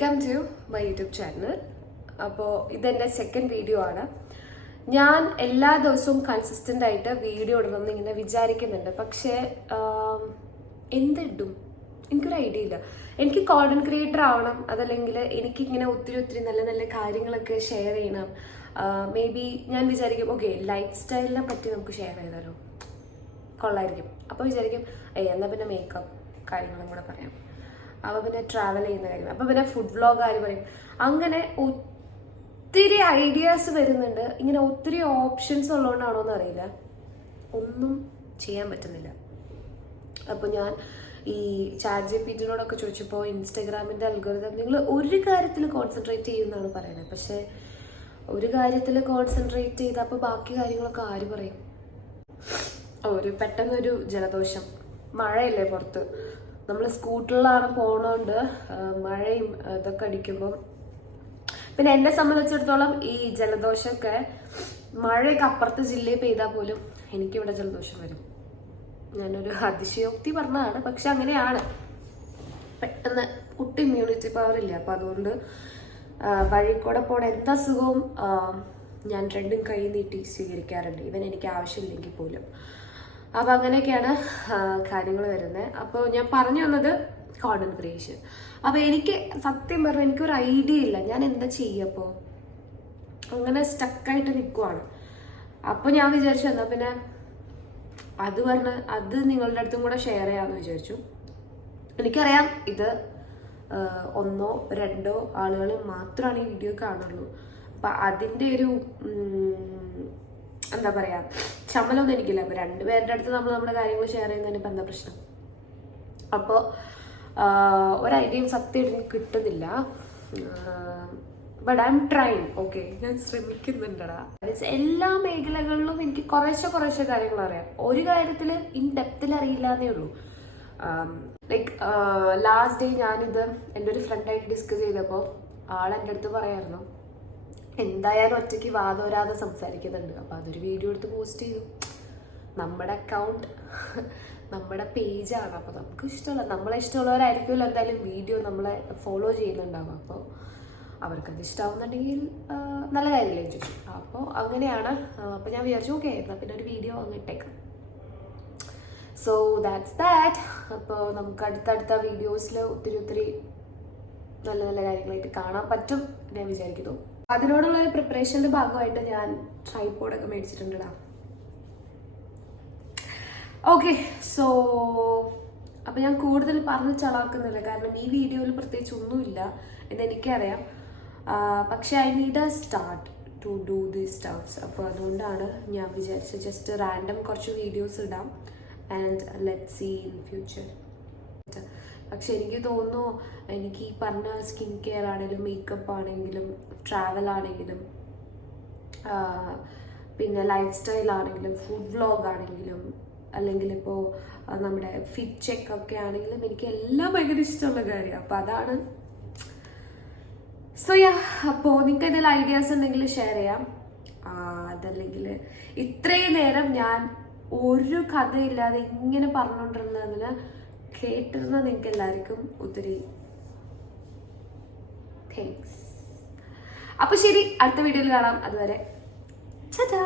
Welcome to my YouTube channel. അപ്പോൾ ഇതെൻ്റെ second video ആണ്. ഞാൻ എല്ലാ ദിവസവും കൺസിസ്റ്റൻ്റ് ആയിട്ട് വീഡിയോ ഇടണമെന്ന് ഇങ്ങനെ വിചാരിക്കുന്നുണ്ട്. പക്ഷേ എന്തിടും എനിക്കൊരു ഐഡിയ ഇല്ല. എനിക്ക് കോണ്ടന്റ് ക്രിയേറ്റർ ആവണം, അതല്ലെങ്കിൽ എനിക്കിങ്ങനെ ഒത്തിരി നല്ല നല്ല കാര്യങ്ങളൊക്കെ ഷെയർ ചെയ്യണം. മേ ബി ഞാൻ വിചാരിക്കും ഓക്കെ ലൈഫ് സ്റ്റൈലിനെ പറ്റി നമുക്ക് ഷെയർ ചെയ്താലോ, കൊള്ളായിരിക്കും. അപ്പോൾ വിചാരിക്കും എന്നാൽ പിന്നെ മേക്കപ്പ് കാര്യങ്ങളും കൂടെ പറയാം, അപ്പോൾ പിന്നെ ട്രാവൽ ചെയ്യുന്ന കാര്യം, അപ്പോൾ പിന്നെ ഫുഡ് വ്ളോഗ് കാര്യം പറയും. അങ്ങനെ ഒത്തിരി ഐഡിയാസ് വരുന്നുണ്ട്. ഇങ്ങനെ ഒത്തിരി ഓപ്ഷൻസ് ഉള്ളതുകൊണ്ടാണോ എന്ന് അറിയില്ല, ഒന്നും ചെയ്യാൻ പറ്റുന്നില്ല. അപ്പോൾ ഞാൻ ഈ ChatGPT-നോടൊക്കെ ചോദിച്ചപ്പോൾ ഇൻസ്റ്റാഗ്രാമിൻ്റെ അൽഗോരിതം നിങ്ങൾ ഒരു കാര്യത്തിൽ കോൺസെൻട്രേറ്റ് ചെയ്യുമെന്നാണ് പറയുന്നത്. പക്ഷേ ഒരു കാര്യത്തിൽ കോൺസെൻട്രേറ്റ് ചെയ്തപ്പോൾ ബാക്കി കാര്യങ്ങളൊക്കെ ആര് പറയും? പെട്ടെന്നൊരു ജലദോഷം, മഴയല്ലേ പുറത്ത്, നമ്മൾ സ്കൂട്ടറിലാണ് പോണോണ്ട് മഴയും ഇതൊക്കെ അടിക്കുമ്പം, പിന്നെ എന്നെ സംബന്ധിച്ചിടത്തോളം ഈ ജലദോഷമൊക്കെ മഴയൊക്കെ അപ്പുറത്തെ ജില്ലയിൽ പെയ്താൽ പോലും എനിക്കിവിടെ ജലദോഷം വരും. ഞാനൊരു അതിശയോക്തി പറഞ്ഞതാണ്, പക്ഷെ അങ്ങനെയാണ്. പെട്ടെന്ന് ഒട്ടും ഇമ്മ്യൂണിറ്റി പവർ ഇല്ല. അപ്പം അതുകൊണ്ട് വഴി കൂടെ പോണ എന്താ അസുഖവും ഞാൻ രണ്ടും കൈ നീട്ടി സ്വീകരിക്കാറുണ്ട്, ഇവൻ എനിക്ക് ആവശ്യമില്ലെങ്കിൽ പോലും. അപ്പം അങ്ങനെയൊക്കെയാണ് കാര്യങ്ങൾ വരുന്നത്. അപ്പോൾ ഞാൻ പറഞ്ഞു വന്നത് കോണ്ടന്റ് ക്രിയേഷൻ. അപ്പോൾ എനിക്ക് സത്യം പറഞ്ഞാൽ എനിക്കൊരു ഐഡിയ ഇല്ല, ഞാൻ എന്താ ചെയ്യപ്പോൾ അങ്ങനെ സ്റ്റക്കായിട്ട് നിൽക്കുവാണ്. അപ്പോൾ ഞാൻ വിചാരിച്ചു എന്നാൽ പിന്നെ അത് നിങ്ങളുടെ അടുത്തും കൂടെ ഷെയർ ചെയ്യാമെന്ന് വിചാരിച്ചു. എനിക്കറിയാം ഇത് 1 or 2 ആളുകൾ മാത്രമാണ് ഈ വീഡിയോ കാണുള്ളൂ. അപ്പം അതിൻ്റെ ഒരു എന്താ പറയുക ചമ്മലൊന്നും എനിക്കില്ല. അപ്പോൾ 2 പേരുടെ അടുത്ത് നമ്മൾ നമ്മുടെ കാര്യങ്ങൾ ഷെയർ ചെയ്യുന്നതിന് ഇപ്പം എന്താ പ്രശ്നം? അപ്പോൾ ഒരു ഐഡിയയും സത്യം എനിക്ക് കിട്ടുന്നില്ല. But I am trying. Okay, ഞാൻ ശ്രമിക്കുന്നുണ്ടടാ. എല്ലാ മേഖലകളിലും എനിക്ക് കുറേശ്ശെ കാര്യങ്ങൾ അറിയാം. ഒരു കാര്യത്തിൽ ഇൻ ഡെപ്തിൽ അറിയില്ല എന്നേ ഉള്ളൂ. ലൈക്ക് ലാസ്റ്റ് ഡേ ഞാനിത് എൻ്റെ ഒരു ഫ്രണ്ടായിട്ട് ഡിസ്കസ് ചെയ്തപ്പോൾ ആളെൻ്റെ അടുത്ത് പറയായിരുന്നു എന്തായാലും ഒറ്റയ്ക്ക് വാദോരാതെ സംസാരിക്കുന്നുണ്ട്, അപ്പോൾ അതൊരു വീഡിയോ എടുത്ത് പോസ്റ്റ് ചെയ്തു. നമ്മുടെ അക്കൗണ്ട് നമ്മുടെ പേജാണ്, അപ്പോൾ നമുക്ക് ഇഷ്ടമുള്ള നമ്മളെ ഇഷ്ടമുള്ളവരായിരിക്കുമല്ലോ എന്തായാലും വീഡിയോ നമ്മളെ ഫോളോ ചെയ്യുന്നുണ്ടാവും. അപ്പോൾ അവർക്കത് ഇഷ്ടമാവുന്നുണ്ടെങ്കിൽ നല്ല കാര്യമില്ലേ ചോദിച്ചു. അപ്പോൾ അങ്ങനെയാണ്. അപ്പോൾ ഞാൻ വിചാരിച്ചു ഓക്കെ എന്നാൽ പിന്നെ ഒരു വീഡിയോ അങ്ങ് ഇട്ടേക്കാം. So that's that. അപ്പോൾ നമുക്ക് അടുത്തടുത്ത വീഡിയോസിൽ ഒത്തിരി നല്ല നല്ല കാര്യങ്ങളായിട്ട് കാണാൻ പറ്റും ഞാൻ വിചാരിക്കുന്നു. അതിനോടുള്ള ഒരു പ്രിപ്പറേഷൻ്റെ ഭാഗമായിട്ട് ഞാൻ ട്രൈപോഡൊക്കെ മേടിച്ചിട്ടുണ്ടാ. ഓക്കെ, സോ അപ്പം ഞാൻ കൂടുതൽ പറഞ്ഞ് ചളാക്കുന്നില്ല, കാരണം ഈ വീഡിയോയിൽ പ്രത്യേകിച്ച് ഒന്നുമില്ല എന്ന് എനിക്കറിയാം. പക്ഷെ I need a start to do these stuffs. അപ്പോൾ അതുകൊണ്ടാണ് ഞാൻ വിചാരിച്ചത് ജസ്റ്റ് റാൻഡം കുറച്ച് വീഡിയോസ് ഇടാം and let see in future. പക്ഷെ എനിക്ക് തോന്നുന്നു എനിക്ക് ഈ പറഞ്ഞ സ്കിൻ കെയർ ആണെങ്കിലും മേക്കപ്പ് ആണെങ്കിലും ട്രാവൽ ആണെങ്കിലും പിന്നെ ലൈഫ് സ്റ്റൈൽ ആണെങ്കിലും ഫുഡ് വ്ളോഗ് ആണെങ്കിലും അല്ലെങ്കിൽ ഇപ്പോൾ നമ്മുടെ ഫിറ്റ് ചെക്ക് ഒക്കെ ആണെങ്കിലും എനിക്ക് എല്ലാം ഭയങ്കര ഇഷ്ടമുള്ള കാര്യമാണ്. അപ്പോൾ അതാണ്. സോ അപ്പോൾ നിങ്ങൾക്ക് എന്തെങ്കിലും ഐഡിയാസ് ഉണ്ടെങ്കിൽ ഷെയർ ചെയ്യാം. അതല്ലെങ്കിൽ ഇത്രയും നേരം ഞാൻ ഒരു കഥയില്ലാതെ ഇങ്ങനെ പറഞ്ഞുകൊണ്ടിരുന്നതിന് കേട്ടിരുന്ന നിങ്ങൾക്ക് എല്ലാവർക്കും ഒത്തിരി താങ്ക്സ്. അപ്പോൾ ശരി, അടുത്ത വീഡിയോയിൽ കാണാം. അതുവരെ ടാറ്റാ.